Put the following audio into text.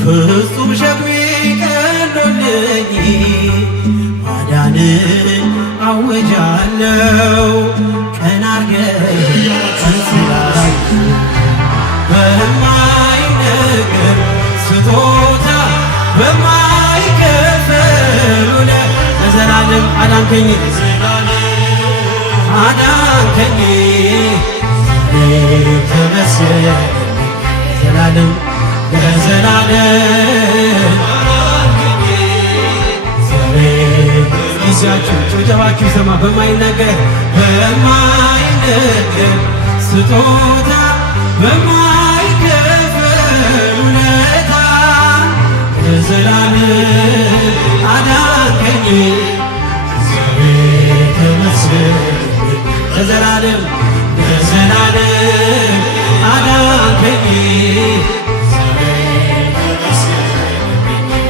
ፍጹም ሸክሜ ቀሎልኝ ማዳንን አወጃለሁ ቀና አርገህ ስላይ በማይነገር ስጦታ በማይከፈል ውለታ ለዘላለም አዳንከኝ አዳንከኝ ተመስገን ለዘላለም ለዘላለም ጊዜያችሁ ጭብጨባችሁ ይሰማ በማይነገር ስጦታ በማይከፈል ውለታ ለዘላለም አዳንከኝ ተመስገን ለዘላለም